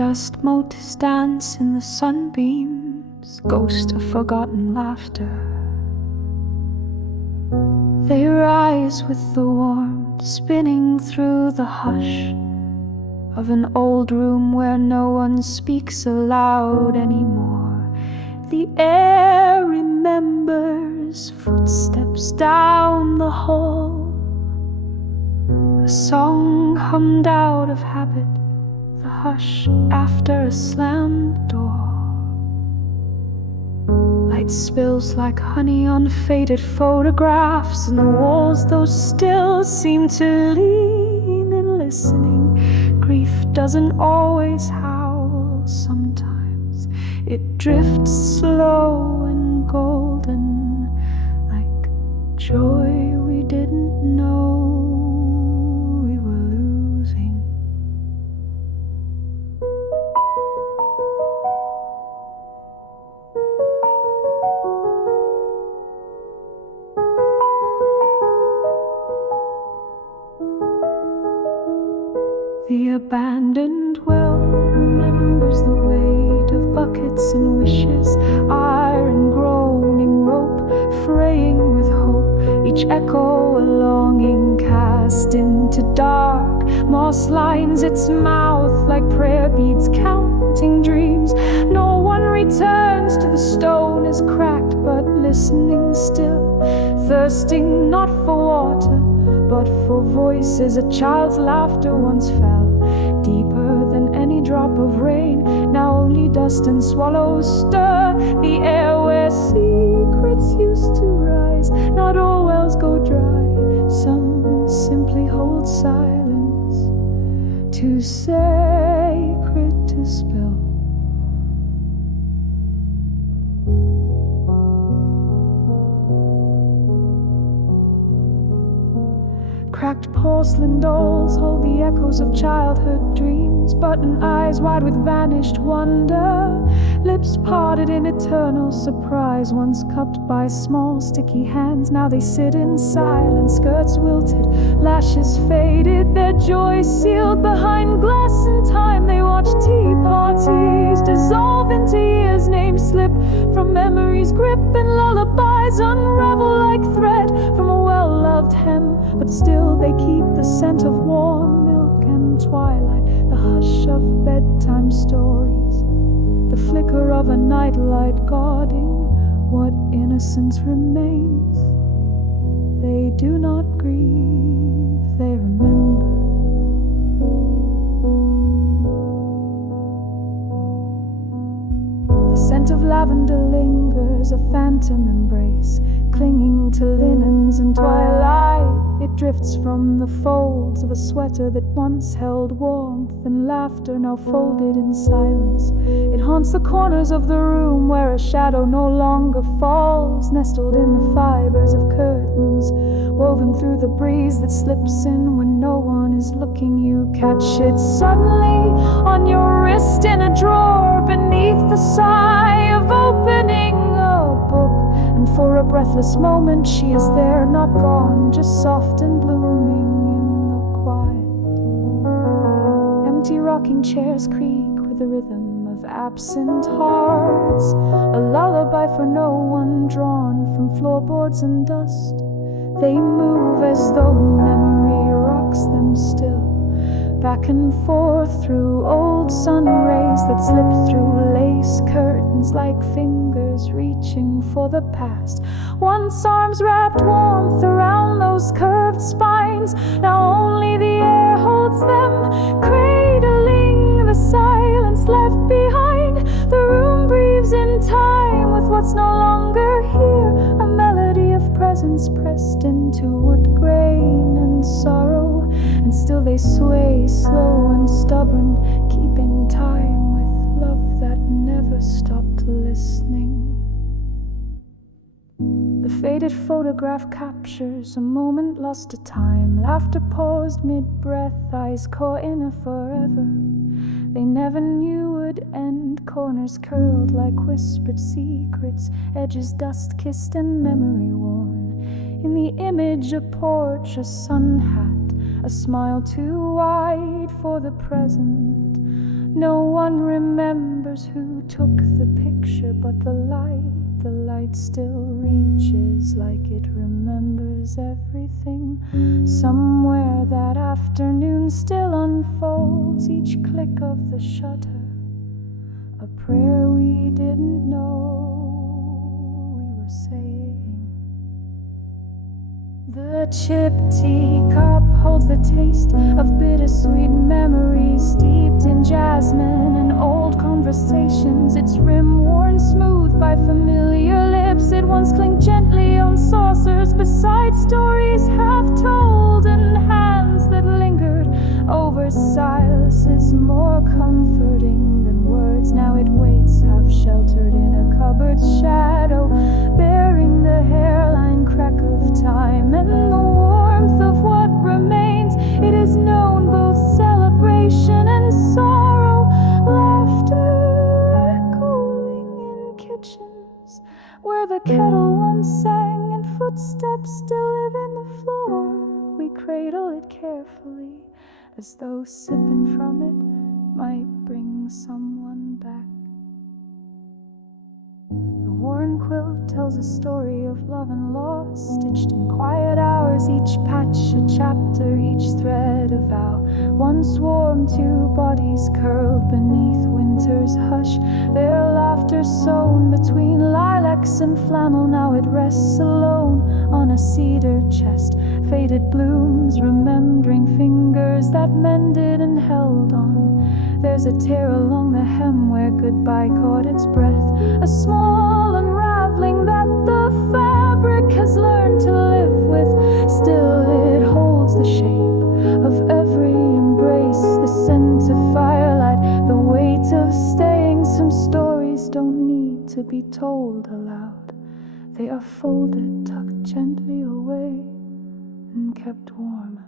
dust motes dance in the sunbeams, ghost of forgotten laughter. They rise with the warmth, spinning through the hush of an old room where no one speaks aloud anymore. The air remembers footsteps down the hall, a song hummed out of habit, the hush after a slammed door. Light spills like honey on faded photographs, and the walls, though still, seem to lean in listening. Grief doesn't always howl, sometimes it drifts slow and golden, like joy we didn't know we were losing. The abandoned well remembers the weight of buckets and wishes, iron groaning, rope fraying with hope, each echo a longing cast into dark. Moss lines its mouth like prayer beads counting dreams. No one returns to the stone is cracked, but listening still, thirsting not for water but for voices. A child's laughter once fell deeper than any drop of rain. Now only dust and swallows stir the air where secrets used to rise. Not all wells go dry, some simply hold silence, too sacred to spill. Cracked porcelain dolls hold the echoes of childhood dreams, button eyes wide with vanished wonder, lips parted in eternal surprise. Once cupped by small sticky hands, now they sit in silence, skirts wilted, lashes faded, their joy sealed behind glass and time. They watch tea parties dissolve into years, names slip from memory's grip, and lullabies unravel like thread from a well-loved hem. But still they keep the scent of warm milk and twilight, the hush of bedtime stories, the flicker of a nightlight guarding what innocence remains. They do not grieve, they remember. The scent of lavender lingers, a phantom embrace, clinging to linens and twilight. It drifts from the folds of a sweater that once held warmth and laughter, now folded in silence. It haunts the corners of the room where a shadow no longer falls, nestled in the fibers of curtains, woven through the breeze that slips in when no one is looking. You catch it suddenly on your wrist in a drawer beneath the sigh of opening a book. And for a breathless moment she is there, not gone, just soft and blooming in the quiet. Empty rocking chairs creak with the rhythm of absent hearts, a lullaby for no one drawn from floorboards and dust. They move as though memory rocks them still, back and forth through old sun rays that slip through lace curtains like fingers reaching for the past. Once arms wrapped warmth around those curved spines, now only the air holds them, cradling the silence left behind. The room breathes in time with what's no longer here, a melody of presence pressed into wood grain and sorrow. And still they sway, slow and stubborn, keeping time with love that never stopped listening. The faded photograph captures a moment lost to time, laughter paused mid-breath, eyes caught in a forever they never knew would end. Corners curled like whispered secrets, edges dust-kissed and memory-worn. In the image a porch, a sun hat, a smile too wide for the present, No one remembers who took the picture, but the light still reaches like it remembers everything. Somewhere that afternoon still unfolds each click of the shutter, a prayer we didn't know we were saying. The chipped teacup holds the taste of bittersweet memories steeped in jasmine and old conversations. Its rim worn smooth by familiar lips. It once clinked gently on saucers beside stories half told and hands that lingered over silences more comforting than words. Now it waits half sheltered in a cupboard's shadow, bearing the hairline crack of time and the warmth of what remains. It has known both celebration and sorrow, laughter echoing in kitchens where the kettle once sang and footsteps still live in the floor. We cradle it carefully, as though sipping from it might bring someone back. The worn quilt tells a story of love and loss, stitched in quiet hours, each patch a chapter, each thread a vow. Once warm, two bodies curled beneath winter's hush, their laughter sewn between lilacs and flannel. Now it rests alone on a cedar chest, faded blooms remembering fingers that mended and held on. There's a tear along the hem where goodbye caught its breath, a small unraveling that the fabric has learned to live with. Still it holds the shape of every embrace, the scent of firelight, the weight of staying. Some stories don't need to be told aloud. They are folded, tucked gently away, and kept warm.